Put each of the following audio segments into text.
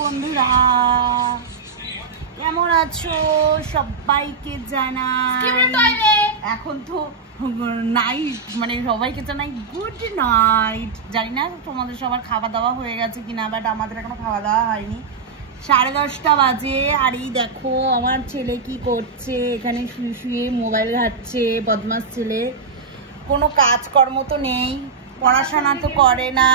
বন্ধুরা কেমন আছো? সবাইকে জানাই এখন তো নাইট, মানে সবাইকে জানাই গুড নাইট। জানি না তোমাদের সবার খাওয়া দাওয়া হয়ে গেছে কিনা, বাট আমাদের এখনো খাওয়া দাওয়া হয়নি। 10:30 বাজে। আর এই দেখো আমার ছেলে কি করছে, এখানে শুয়ে শুয়ে মোবাইল ঘাটছে। বদমাস ছেলে, কোনো কাজকর্ম তো নেই, পড়াশোনা তো করে না,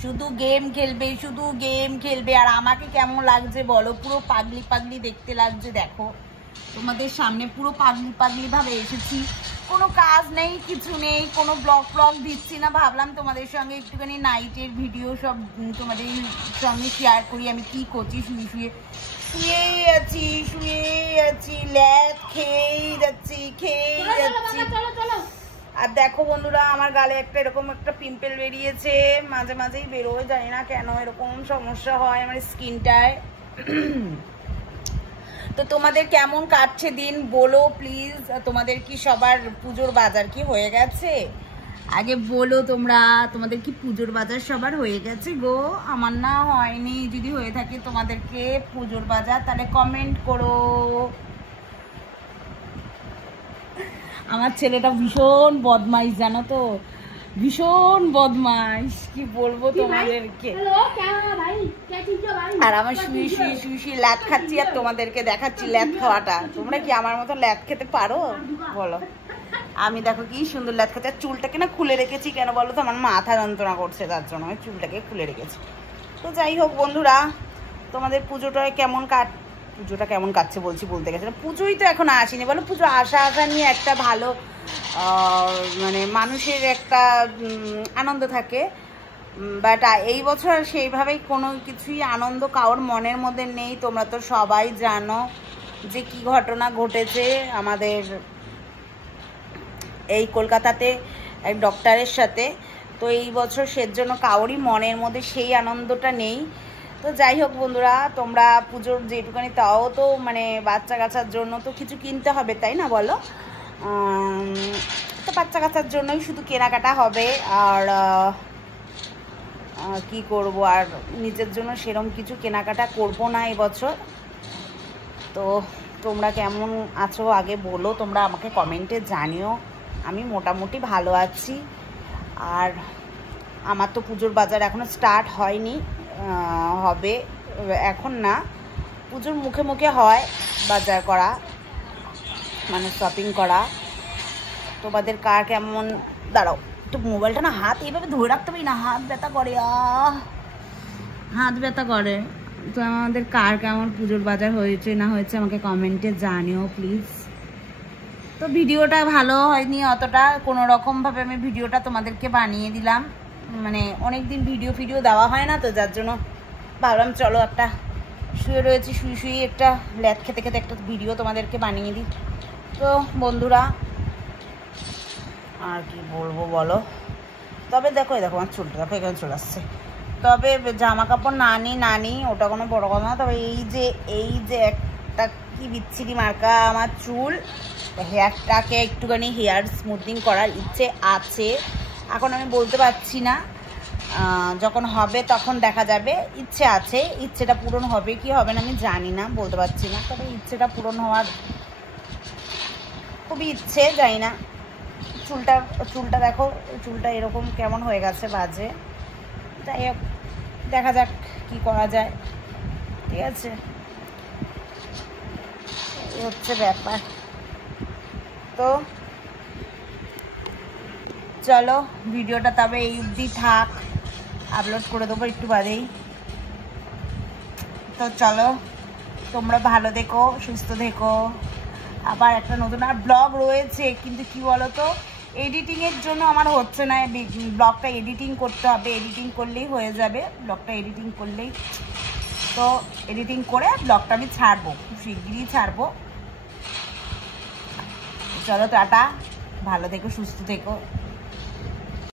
শুধু গেম খেলবে, শুধু গেম খেলবে। আর আমাকে কেমন লাগছে বলো? পুরো পাগলি পাগলি দেখতে লাগছে। দেখো তোমাদের সামনে পুরো পাগলি পাগলি ভাবে এসেছি। কোনো কাজ নেই, কিছু নেই, কোনো ব্লগ দিচ্ছি না। ভাবলাম তোমাদের সঙ্গে একটুখানি নাইটের ভিডিও সব তোমাদের সঙ্গে শেয়ার করি। আমি কি করছি, শুয়েই আছি, ল্যাদ খেয়েই যাচ্ছি। আর দেখো বন্ধুরা, আমার গালে একটা এরকম একটা পিম্পল বেরিয়েছে, মাঝে মাঝেই বেরোয়, জানি না কেন এরকম সমস্যা হয় আমার স্কিনটায়। তো তোমাদের কেমন কাটছে দিন বলো প্লিজ। তোমাদের কি সবার পুজোর বাজার কি হয়ে গেছে? আগে বলো তোমরা, তোমাদের কি পুজোর বাজার সবার হয়ে গেছে গো? আমার না হয়নি। যদি হয়ে থাকে তোমাদেরকে পুজোর বাজার, তাহলে কমেন্ট করো। আমার ছেলেটা ভীষণ বদমাইশ, জানো তো, ভীষণ বদমাইশ, কি বলবো তোমাদেরকে। আর আমার শুয়ে ল্যাদ খাচ্ছি আর তোমাদেরকে দেখাচ্ছি ল্যাদ খাওয়াটা। তোমরা কি আমার মতো ল্যাদ খেতে পারো বলো? আমি দেখো কি সুন্দর ল্যাদ খাচ্ছি। আর চুলটাকে না খুলে রেখেছি, কেন বলো তো? আমার মাথা যন্ত্রণা করছে, তার জন্য আমি চুলটাকে খুলে রেখেছি। তো যাই হোক বন্ধুরা, তোমাদের পুজোটা কেমন কাটছে বলতে গেছে। পুজোই তো এখন আসেনি বলো। পুজো আসা নিয়ে একটা ভালো মানে মানুষের একটা আনন্দ থাকে, বাট এই বছর সেইভাবেই কোনো কিছুই আনন্দ কারোর মনের মধ্যে নেই। তোমরা তো সবাই জানো যে কি ঘটনা ঘটেছে আমাদের এই কলকাতাতে এক ডক্টরের সাথে। তো এই বছর সেজন্য কারোরই মনের মধ্যে সেই আনন্দটা নেই। তো যাই হোক বন্ধুরা, তোমরা পুজোর যেটুখানি, তাও তো মানে বাচ্চা কাচ্চার জন্য তো কিছু কিনতে হবে, তাই না বলো? তো বাচ্চা কাচ্চার জন্যই শুধু কেনাকাটা হবে। আর কি করব, আর নিজের জন্য সেরকম কিছু কেনাকাটা করব না এবছর। তো তোমরা কেমন আছো আগে বলো, তোমরা আমাকে কমেন্টে জানিও। আমি মোটামুটি ভালো আছি। আর আমার তো পুজোর বাজার এখনও স্টার্ট হয়নি, হবে এখন না, পুজোর মুখে হয় বাজার করা, মানে শপিং করা। তোমাদের কার কেমন? দাঁড়াও একটু, মোবাইলটা না হাত এইভাবে ধরে রাখতে পারি না, হাত ব্যথা করে, হাত ব্যথা করে। তো আমাদের কার কেমন পুজোর বাজার হয়েছে না হয়েছে আমাকে কমেন্টে জানিও প্লিজ। তো ভিডিওটা ভালো হয়নি অতটা, কোনো রকমভাবে আমি ভিডিওটা তোমাদেরকে বানিয়ে দিলাম। মানে অনেক দিন ভিডিও দেওয়া হয় না, তো যার জন্য ভাবলাম চলো একটা শুয়ে রয়েছি, শুয়ে একটা ল্যাদ খেতে একটা ভিডিও তোমাদেরকে বানিয়ে দিই। তো বন্ধুরা আর কি বলবো বলো। তবে দেখো আমার চুলটা দেখো এখানে চলে আসছে। তবে জামা কাপড় নানি ওটা কোনো বড় কথা না। তবে এই যে একটা কি বিচ্ছিরি মার্কা আমার চুল, হেয়ারটাকে একটুখানি হেয়ার স্মুথিং করার ইচ্ছে আছে। এখন আমি বলতে পারছি না, যখন হবে তখন দেখা যাবে। ইচ্ছে আছে, ইচ্ছেটা পূরণ হবে কি হবে না আমি জানি না, বলতে পারছি না। তবে ইচ্ছেটা পূরণ হওয়ার খুবই ইচ্ছে, জানি না। চুলটা দেখো, চুলটা এরকম কেমন হয়ে গেছে বাজে। যাই হোক, দেখা যাক কি করা যায়, ঠিক আছে? এই হচ্ছে ব্যাপার। তো চলো ভিডিওটা তবে এই অবধি থাক, আপলোড করে দেবো একটু বাদেই। তো চলো, তোমরা ভালো থেকো, সুস্থ থেকো। আবার একটা নতুন আর ব্লগ রয়েছে, কিন্তু কি বলো তো, এডিটিংয়ের জন্য আমার হচ্ছে না। ব্লগটা এডিটিং করতে হবে, এডিটিং করলেই হয়ে যাবে। ব্লগটা এডিটিং করলেই, তো এডিটিং করে ব্লগটা আমি ছাড়বো, খুব শিগগিরই ছাড়বো। চলো টাটা, ভালো থেকো, সুস্থ থেকো।